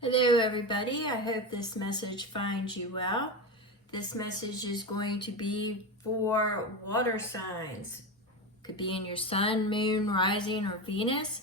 Hello everybody, I hope this message finds you well. This message is going to be for water signs. Could be in your sun, moon, rising, or Venus,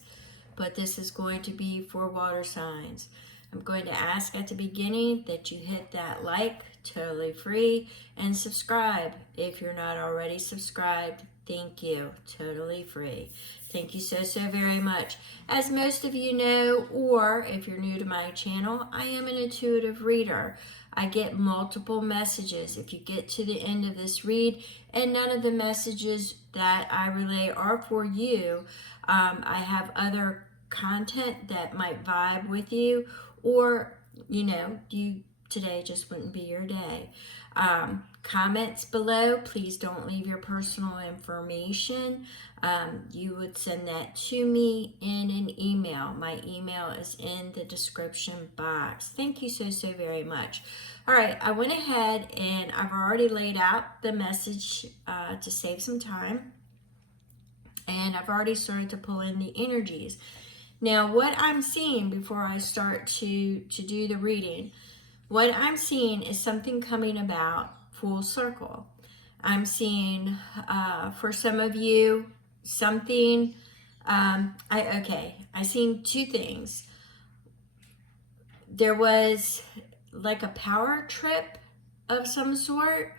but this is going to be for water signs. I'm going to ask at the beginning that you hit that like, totally free, and subscribe if you're not already subscribed. Thank you, totally free. Thank you so very much. As most of you know, or if you're new to my channel, I am an intuitive reader. I get multiple messages. If you get to the end of this read and none of the messages that I relay are for you, I have other content that might vibe with you, or today just wouldn't be your day. Comments below, please don't leave your personal information. You would send that to me in an email. My email is in the description box. Thank you so very much. All right, I went ahead and I've already laid out the message to save some time. And I've already started to pull in the energies. Now, what I'm seeing before I start to do the reading, what I'm seeing is something coming about full circle. I'm seeing, for some of you, something, I seen two things. There was like a power trip of some sort.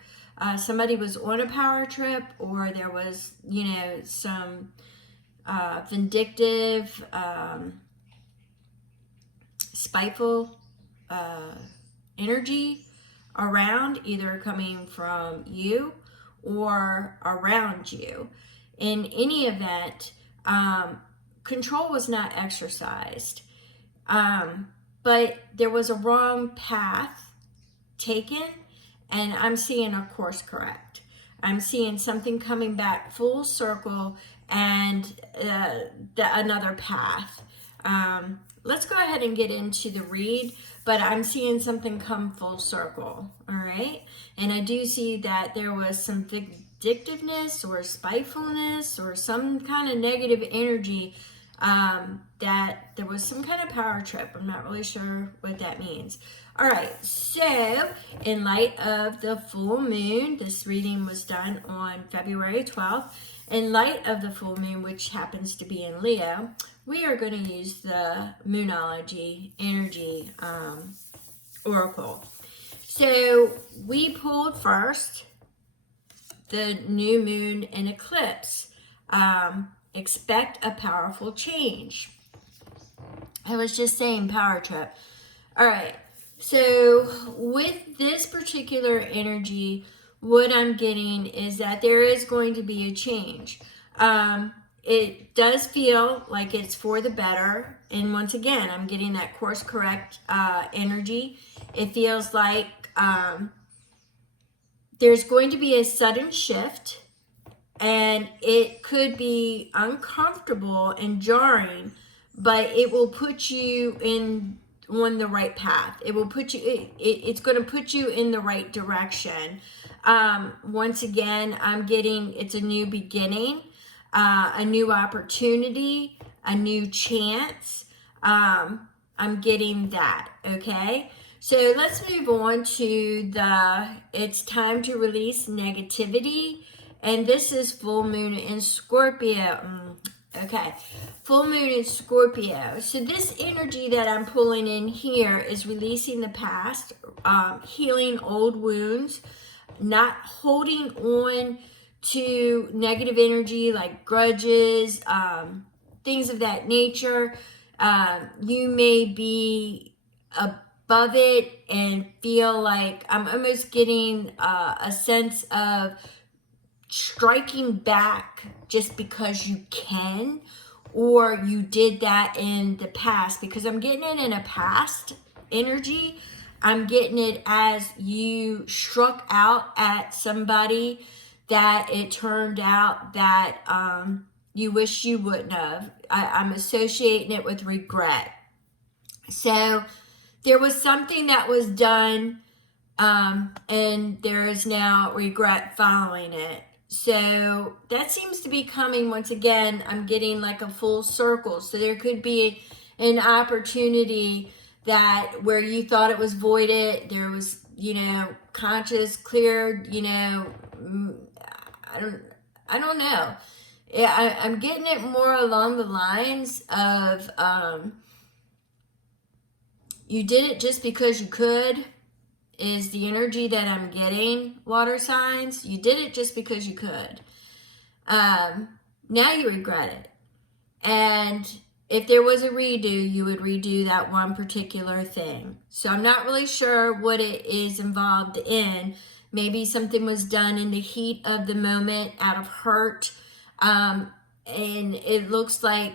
Somebody was on a power trip, or there was, some vindictive, spiteful energy around, either coming from you or around you. In any event, control was not exercised, but there was a wrong path taken, and I'm seeing a course correct. I'm seeing something coming back full circle and another path. Let's go ahead and get into the read, but I'm seeing something come full circle, all right? And I do see that there was some vindictiveness or spitefulness or some kind of negative energy, that there was some kind of power trip. I'm not really sure what that means. All right, so in light of the full moon, this reading was done on February 12th. In light of the full moon, which happens to be in Leo, we are going to use the Moonology Energy Oracle. So we pulled first the new moon and eclipse. Expect a powerful change. I was just saying power trip. All right. So with this particular energy, what I'm getting is that there is going to be a change. It does feel like it's for the better. And once again, I'm getting that course correct energy. It feels like there's going to be a sudden shift, and it could be uncomfortable and jarring, but it will put you on the right path. It will put you, it's going to put you in the right direction. Once again, I'm getting, it's a new beginning, a new opportunity, a new chance. I'm getting that, okay? So let's move on to it's time to release negativity. And this is full moon in Scorpio. Okay, full moon in Scorpio. So this energy that I'm pulling in here is releasing the past, healing old wounds, not holding on to negative energy like grudges, things of that nature. You may be above it and feel like, I'm almost getting a sense of striking back just because you can, or you did that in the past, because I'm getting it in a past energy. I'm getting it as you struck out at somebody that it turned out that you wish you wouldn't have. I'm associating it with regret. So there was something that was done, and there is now regret following it. So that seems to be coming, once again, I'm getting like a full circle. So there could be an opportunity that where you thought it was voided, there was, conscious, clear, I don't know. Yeah, I'm getting it more along the lines of you did it just because you could, is the energy that I'm getting, water signs. You did it just because you could. Now you regret it. And if there was a redo, you would redo that one particular thing. So I'm not really sure what it is involved in. Maybe something was done in the heat of the moment out of hurt. And it looks like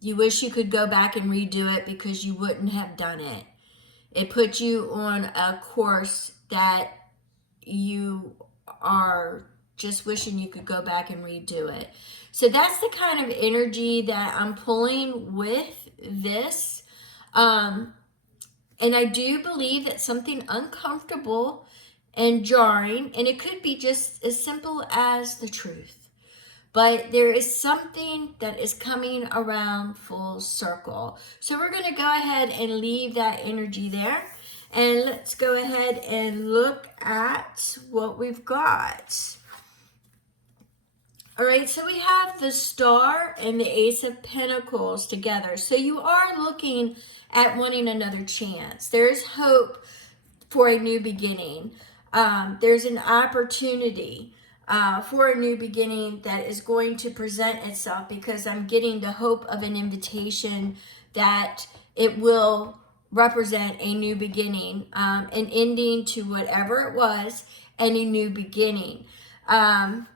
you wish you could go back and redo it because you wouldn't have done it. It puts you on a course that you are just wishing you could go back and redo it. So that's the kind of energy that I'm pulling with this. And I do believe that something uncomfortable and jarring, and it could be just as simple as the truth. But there is something that is coming around full circle. So we're going to go ahead and leave that energy there. And let's go ahead and look at what we've got. All right, so we have the Star and the Ace of Pentacles together. So you are looking at wanting another chance. There's hope for a new beginning. There's an opportunity for a new beginning that is going to present itself, because I'm getting the hope of an invitation that it will represent a new beginning, an ending to whatever it was, and a new beginning. Yep.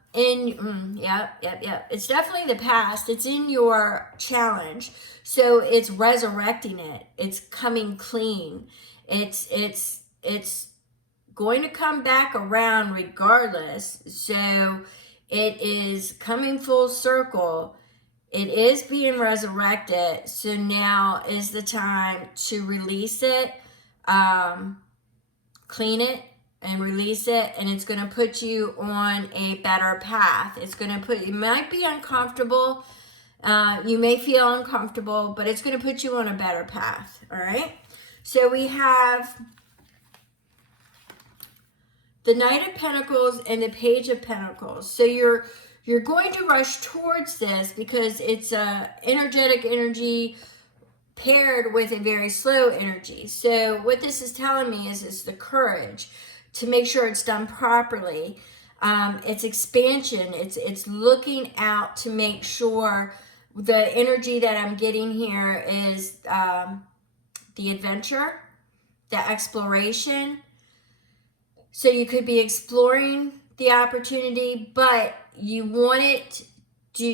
It's definitely the past. It's in your challenge. So it's resurrecting it. It's coming clean. It's going to come back around regardless. So it is coming full circle. It is being resurrected. So now is the time to release it, clean it, and release it, and it's going to put you on a better path. It might be uncomfortable. You may feel uncomfortable, but it's going to put you on a better path. All right. So we have the Knight of Pentacles and the Page of Pentacles. So you're going to rush towards this because it's a energetic energy paired with a very slow energy. So what this is telling me is it's the courage to make sure it's done properly. It's expansion. It's looking out to make sure the energy that I'm getting here is the adventure, the exploration. So you could be exploring the opportunity, but you want it to,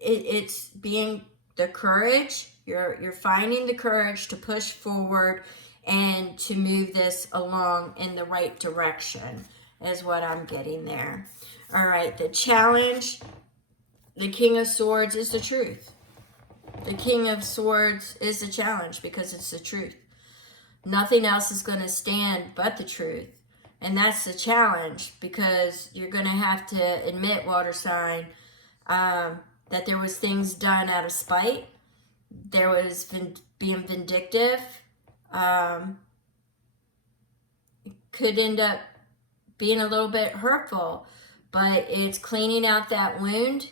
it's being the courage. You're finding the courage to push forward and to move this along in the right direction is what I'm getting there. All right, the challenge, the King of Swords is the truth. The King of Swords is the challenge because it's the truth. Nothing else is going to stand but the truth. And that's the challenge, because you're going to have to admit, water sign, that there was things done out of spite. There was being vindictive. It could end up being a little bit hurtful, but it's cleaning out that wound,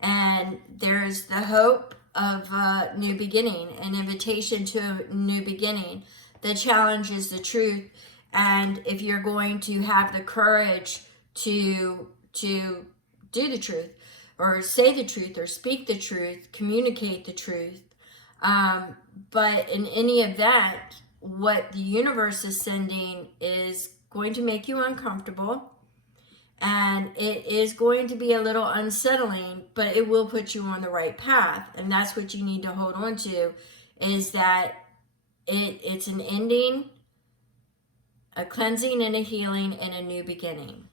and there's the hope of a new beginning, an invitation to a new beginning. The challenge is the truth, and if you're going to have the courage to do the truth, or say the truth, or speak the truth, communicate the truth. But in any event, what the universe is sending is going to make you uncomfortable, and it is going to be a little unsettling, but it will put you on the right path. And that's what you need to hold on to, is that it's an ending, a cleansing and a healing, and a new beginning.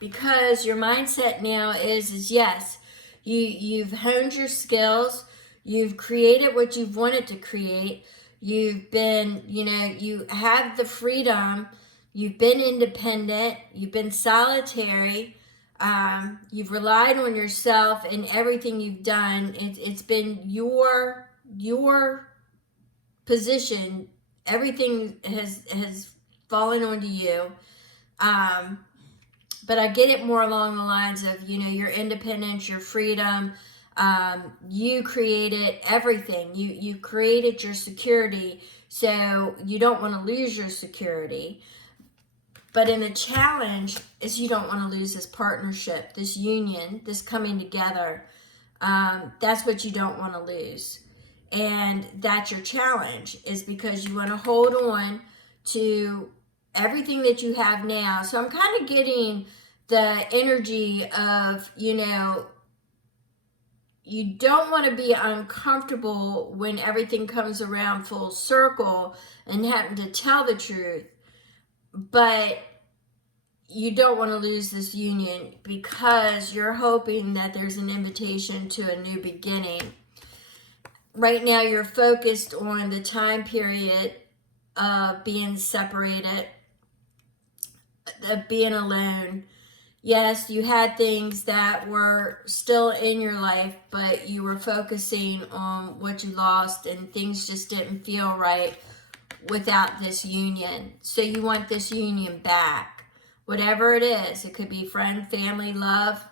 Because your mindset now is yes, you've honed your skills, you've created what you've wanted to create, you've been, you have the freedom, you've been independent, you've been solitary, You've relied on yourself in everything you've done. It's been your position. Everything has fallen onto you. But I get it more along the lines of, your independence, your freedom. You created everything. You created your security, so you don't want to lose your security. But in the challenge is you don't want to lose this partnership, this union, this coming together. That's what you don't want to lose. And that's your challenge, is because you want to hold on to everything that you have now. So I'm kind of getting the energy of, you don't want to be uncomfortable when everything comes around full circle and having to tell the truth. But you don't want to lose this union because you're hoping that there's an invitation to a new beginning. Right now, you're focused on the time period of being separated, of being alone. Yes, you had things that were still in your life, but you were focusing on what you lost, and things just didn't feel right without this union. So you want this union back. Whatever it is, it could be friend, family, love,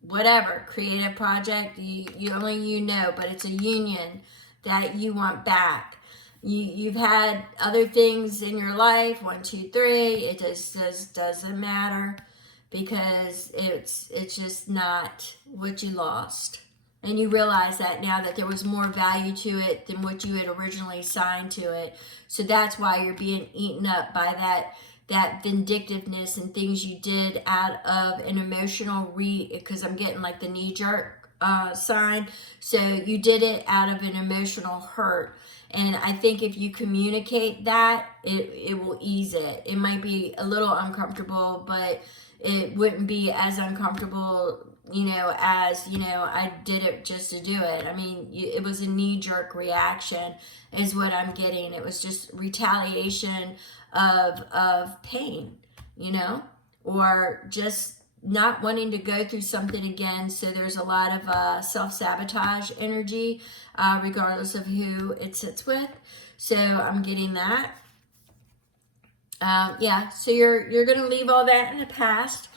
whatever, creative project, you only know, but it's a union that you want back. You've had other things in your life, 1, 2, 3, it just doesn't matter, because it's just not what you lost. And you realize that now, that there was more value to it than what you had originally signed to it. So that's why you're being eaten up by that vindictiveness and things you did out of an emotional because I'm getting like the knee-jerk sign. So you did it out of an emotional hurt. And I think if you communicate that, it will ease it. It might be a little uncomfortable, but it wouldn't be as uncomfortable, as, I did it just to do it. I mean, it was a knee-jerk reaction is what I'm getting. It was just retaliation of pain, or just not wanting to go through something again. So there's a lot of self-sabotage energy, regardless of who it sits with. So I'm getting that. So you're going to leave all that in the past.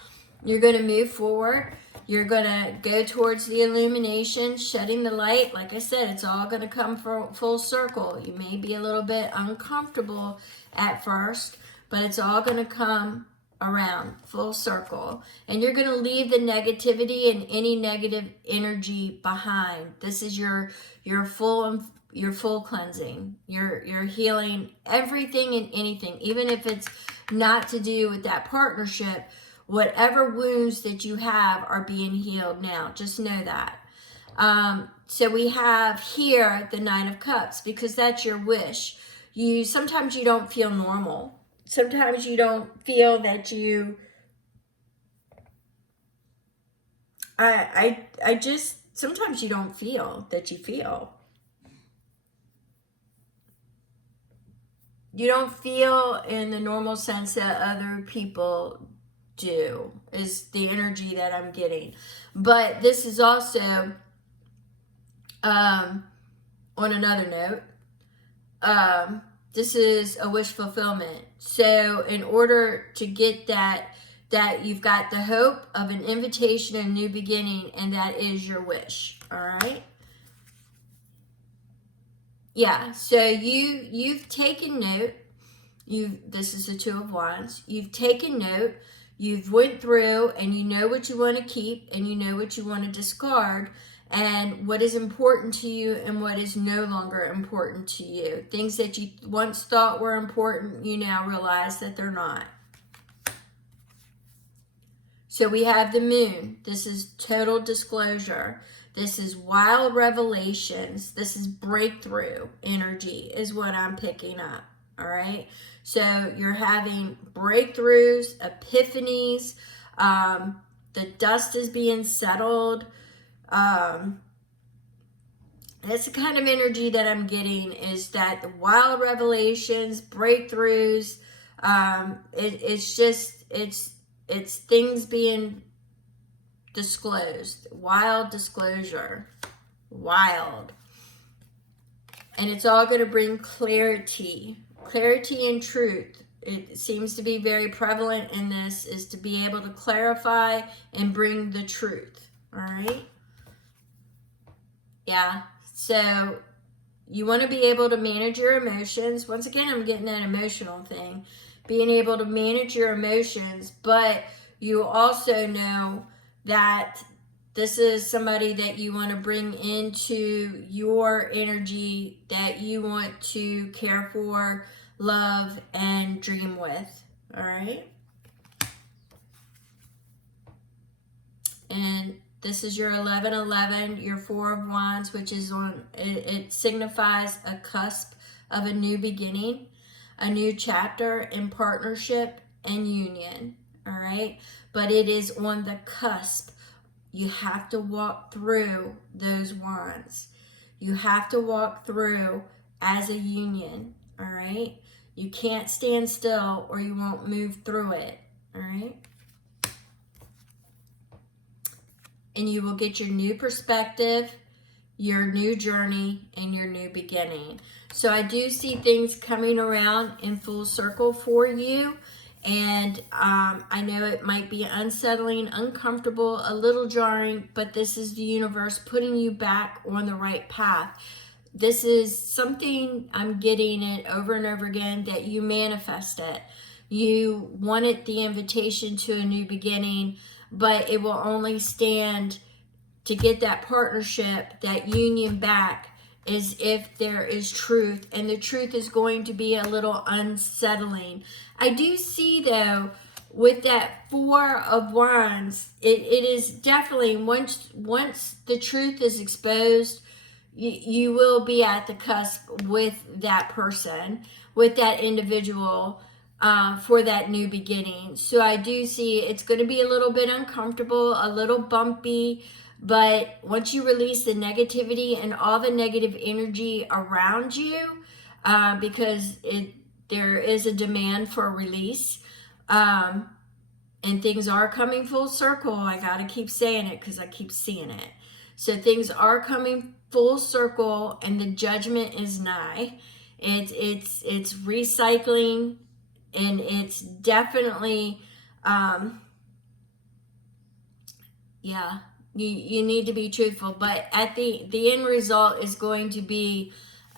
You're going to move forward. You're going to go towards the illumination, shedding the light. Like I said, it's all going to come full circle. You may be a little bit uncomfortable at first, but it's all going to come around full circle. And you're going to leave the negativity and any negative energy behind. This is your full cleansing. You're healing everything and anything, even if it's not to do with that partnership. Whatever wounds that you have are being healed now. Just know that. So we have here the Nine of Cups, because that's your wish. Sometimes you don't feel normal. Sometimes you don't feel that you... sometimes you don't feel that you feel. You don't feel in the normal sense that other people do, is the energy that I'm getting. But this is also, on another note, this is a wish fulfillment. So in order to get that you've got the hope of an invitation, a new beginning, and that is your wish. All right. Yeah, so you've taken note. This is the Two of Wands. You've taken note. You've went through, and you know what you want to keep, and you know what you want to discard, and what is important to you and what is no longer important to you. Things that you once thought were important, you now realize that they're not. So we have the Moon. This is total disclosure. This is wild revelations. This is breakthrough energy is what I'm picking up. All right. So you're having breakthroughs, epiphanies. The dust is being settled. That's the kind of energy that I'm getting, is that the wild revelations, breakthroughs. It's things being disclosed. Wild disclosure. Wild. And it's all going to bring clarity. Clarity and truth. It seems to be very prevalent in this, is to be able to clarify and bring the truth. All right? Yeah. So you want to be able to manage your emotions. Once again, I'm getting that emotional thing. Being able to manage your emotions, but you also know that this is somebody that you want to bring into your energy, that you want to care for, love, and dream with. All right? And this is your 1111, your Four of Wands, which is on, it signifies a cusp of a new beginning, a new chapter in partnership and union. All right? But it is on the cusp. You have to walk through those wands. You have to walk through as a union. All right? You can't stand still or you won't move through it. All right? And you will get your new perspective, your new journey, and your new beginning. So I do see things coming around in full circle for you. And I know it might be unsettling, uncomfortable, a little jarring, but this is the universe putting you back on the right path. This is something, I'm getting it over and over again, that you manifest it. You wanted the invitation to a new beginning, but it will only stand to get that partnership, that union back, is if there is truth, and the truth is going to be a little unsettling. I do see, though, with that Four of Wands, it is definitely, once the truth is exposed, you will be at the cusp with that person, with that individual, for that new beginning. So I do see it's going to be a little bit uncomfortable, a little bumpy, but once you release the negativity and all the negative energy around you, because there is a demand for a release, and things are coming full circle. I got to keep saying it because I keep seeing it. So things are coming full circle, and the judgment is nigh. It's recycling, and it's definitely, yeah. You need to be truthful, but at the end result is going to be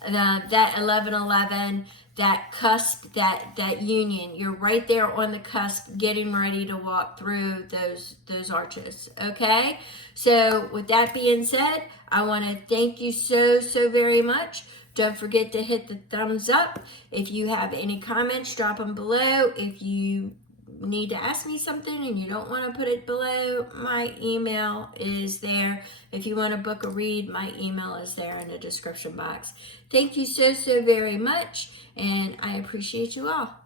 that 1111, that cusp, that union. You're right there on the cusp, getting ready to walk through those arches. Okay, so with that being said, I want to thank you so very much. Don't forget to hit the thumbs up. If you have any comments, drop them below. If you need to ask me something and you don't want to put it below, my email is there. If you want to book a read, my email is there in the description box. Thank you so very much, and I appreciate you all.